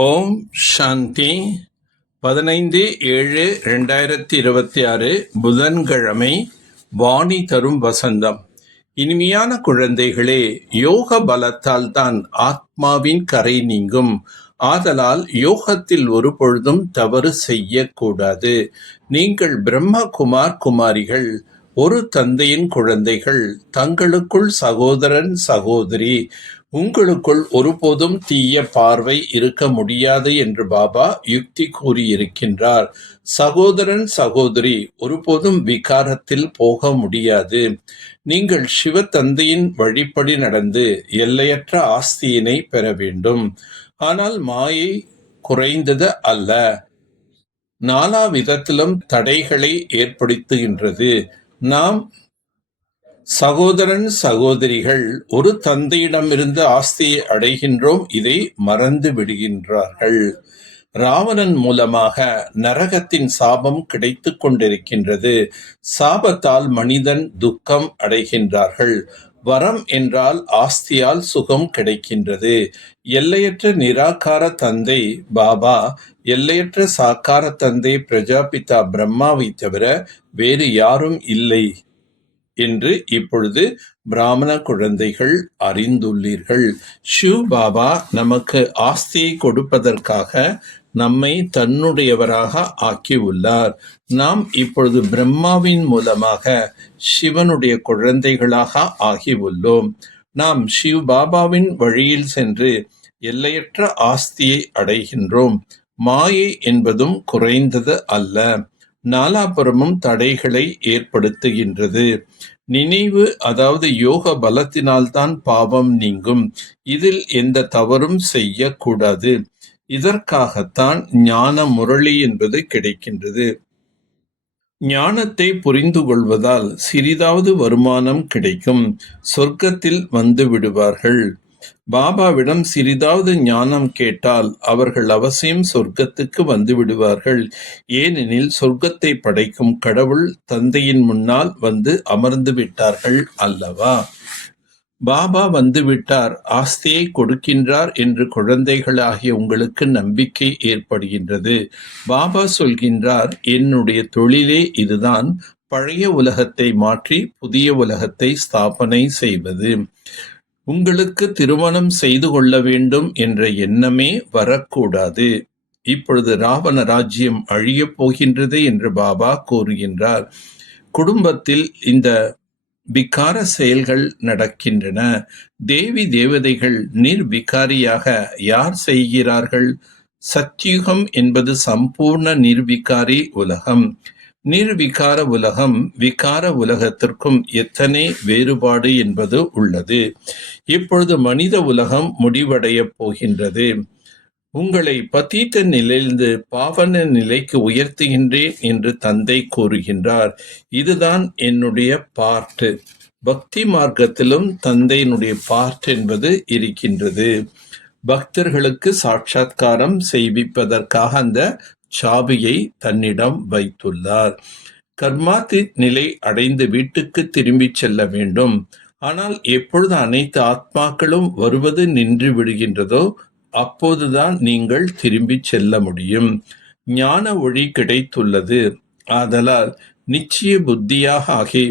ஓம் சாந்தி. 15/7/2026 புதன்கிழமை. வாணி தரும் வசந்தம். இனிமையான குழந்தைகளே, யோக பலத்தால் தான் ஆத்மாவின் கரை நீங்கும். ஆதலால் யோகத்தில் ஒரு பொழுதும் தவறு செய்யக்கூடாது. நீங்கள் பிரம்மகுமார் குமாரிகள், ஒரு தந்தையின் குழந்தைகள். தங்களுக்குள் சகோதரன் சகோதரி. உங்களுக்குள் ஒருபோதும் தீய பார்வை இருக்க முடியாது என்று பாபா யுக்தி கூறியிருக்கின்றார். சகோதரன் சகோதரி ஒருபோதும் விகாரத்தில் போக முடியாது. நீங்கள் சிவ தந்தையின் வழிப்படி நடந்து எல்லையற்ற ஆஸ்தியினை பெற வேண்டும். ஆனால் மாயை குறைந்தது அல்ல, நாலா விதத்திலும் தடைகளை ஏற்படுத்துகின்றது. நாம் சகோதரன் சகோதரிகள், ஒரு தந்தையிடமிருந்து ஆஸ்தியை அடைகின்றோம், இதை மறந்து விடுகின்றார்கள். ராவணன் மூலமாக நரகத்தின் சாபம் கிடைத்து கொண்டிருக்கின்றது. சாபத்தால் மனிதன் துக்கம் அடைகின்றார்கள். வரம் என்றால் ஆஸ்தியால் சுகம் கிடைக்கின்றது. எல்லையற்ற நிராகார தந்தை பாபா, எல்லையற்ற சாக்கார தந்தை பிரஜாபிதா பிரம்மாவை தவிர வேறு யாரும் இல்லை என்று இப்பொழுது பிராமண குழந்தைகள் அறிந்துள்ளீர்கள். ஷிவ் பாபா நமக்கு ஆஸ்தியை கொடுப்பதற்காக நம்மை தன்னுடையவராக ஆக்கியுள்ளார். நாம் இப்பொழுது பிரம்மாவின் மூலமாக சிவனுடைய குழந்தைகளாக ஆகியுள்ளோம். நாம் ஷிவ் பாபாவின் வழியில் சென்று எல்லையற்ற ஆஸ்தியை அடைகின்றோம். மாயை என்பதும் குறைந்தது அல்ல, நாலாபுறமும் தடைகளை ஏற்படுத்துகின்றது. நினைவு, அதாவது யோக பலத்தினால்தான் பாவம் நீங்கும். இதில் எந்த தவறும் செய்யக்கூடாது. இதற்காகத்தான் ஞான முரளி என்பது கிடைக்கின்றது. ஞானத்தை புரிந்து கொள்வதால் சிறிதாவது வருமானம் கிடைக்கும். சொர்க்கத்தில் வந்து விடுவார்கள். பாபாவிடம் சிறிதாவது ஞானம் கேட்டால் அவர்கள் அவசியம் சொர்க்கத்துக்கு வந்து விடுவார்கள். ஏனெனில் சொர்க்கத்தை படைக்கும் கடவுள் தந்தையின் முன்னால் வந்து அமர்ந்து விட்டார்கள் அல்லவா. பாபா வந்துவிட்டார், ஆஸ்தியை கொடுக்கின்றார் என்று குழந்தைகளாகிய உங்களுக்கு நம்பிக்கை ஏற்படுகின்றது. பாபா சொல்கின்றார், என்னுடைய தொழிலே இதுதான், பழைய உலகத்தை மாற்றி புதிய உலகத்தை ஸ்தாபனை செய்வது. உங்களுக்கு திருமணம் செய்து கொள்ள வேண்டும் என்ற எண்ணமே வரக்கூடாது. இப்பொழுது ராவண ராஜ்யம் அழியப் போகின்றது என்று பாபா கூறுகின்றார். குடும்பத்தில் இந்த விகார செயல்கள் நடக்கின்றன. தேவி தேவதைகள் நிர்விகாரியாக யார் செய்கிறார்கள்? சத்யுகம் என்பது சம்பூர்ண நிர்விகாரி உலகம். நிர்விகார உலகம் விகார உலகத்திற்கும் எத்தனை வேறுபாடு என்பது உள்ளது. இப்பொழுது மனித உலகம் முடிவடைய போகின்றது. உங்களை பதீத்த நிலையிலிருந்து பாவன நிலைக்கு உயர்த்துகின்றேன் என்று தந்தை கூறுகின்றார். இதுதான் என்னுடைய பார்ட். பக்தி மார்க்கத்திலும் தந்தையினுடைய பார்ட் என்பது இருக்கின்றது. பக்தர்களுக்கு சாட்சாத்காரம் செய்விப்பதற்காக அந்த சாபியை தன்னிடம் வைத்துள்ளார். கர்மாதி நிலை அடைந்து வீட்டுக்கு திரும்பி செல்ல வேண்டும். ஆனால் எப்பொழுது அனைத்து ஆத்மாக்களும் வருவது நின்று விடுகின்றதோ அப்போதுதான் நீங்கள் திரும்பி செல்ல முடியும். ஞான ஒளி கிடைத்துள்ளது. ஆதலால் நிச்சய புத்தியாக ஆகி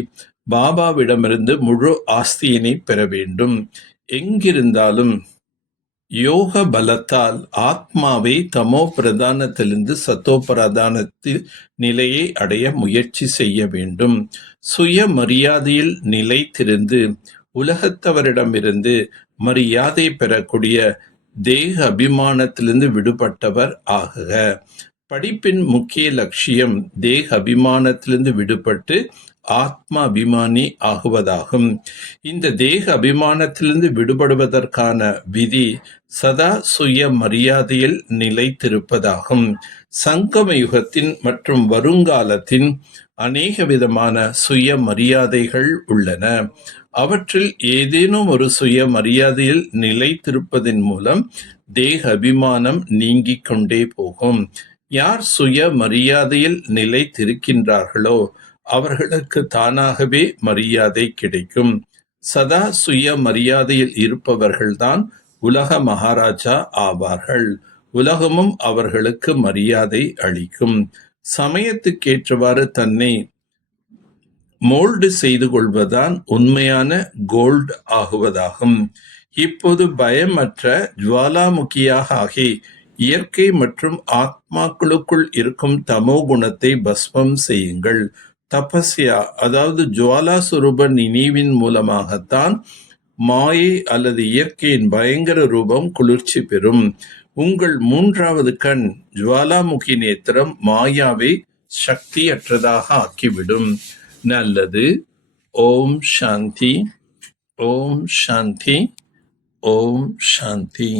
பாபாவிடமிருந்து முழு ஆஸ்தியினை பெற வேண்டும். எங்கிருந்தாலும் யோக பலத்தால் ஆத்மாவை தமோ பிரதானத்திலிருந்து சத்தோ பிரதானத்தில் நிலையை அடைய முயற்சி செய்ய வேண்டும். சுய மரியாதையில் நிலைத்திருந்து உலகத்தவரிடமிருந்து மரியாதை பெறக்கூடிய தேக அபிமானத்திலிருந்து விடுபட்டவர் ஆகுக. படிப்பின் முக்கிய லட்சியம் தேக அபிமானத்திலிருந்து விடுபட்டு ஆத்மா அபிமானி ஆகுவதாகும். இந்த தேக அபிமானத்திலிருந்து விடுபடுவதற்கான விதி சதா சுய மரியாதையில் நிலைத்திருப்பதாகும். சங்கம யுகத்தின் மற்றும் வருங்காலத்தின் அநேக விதமான சுய மரியாதைகள் உள்ளன. அவற்றில் ஏதேனும் ஒரு சுய மரியாதையில் நிலைத்திருப்பதன் மூலம் தேக அபிமானம் நீங்கிக் கொண்டே போகும். யார் சுய மரியாதையில் நிலைத்திருக்கின்றார்களோ அவர்களுக்கு தானாகவே மரியாதை கிடைக்கும். சதா சுய மரியாதையில் இருப்பவர்கள்தான் உலக மகாராஜா ஆவார்கள். உலகமும் அவர்களுக்கு மரியாதை அளிக்கும். சமயத்துக்கேற்றவாறு தன்னை மோல்டு செய்து கொள்வதுதான் உண்மையான கோல்டு ஆகுவதாகும். இப்போது பயமற்ற ஜுவாலாமுகியாக ஆகி இயற்கை மற்றும் ஆத்மாக்களுக்குள் இருக்கும் தமோ குணத்தை பஸ்மம் செய்யுங்கள். தபஸ்யா, அதாவது ஜுவாலா சுரூப நினைவின் மூலமாகத்தான் மாயை அல்லது இயற்கையின் பயங்கர ரூபம் குளிர்ச்சி பெறும். உங்கள் மூன்றாவது கண் ஜுவாலாமுகி நேத்திரம் மாயாவை சக்தியற்றதாக ஆக்கிவிடும். நல்லது. ஓம் சாந்தி, ஓம் சாந்தி, ஓம் சாந்தி.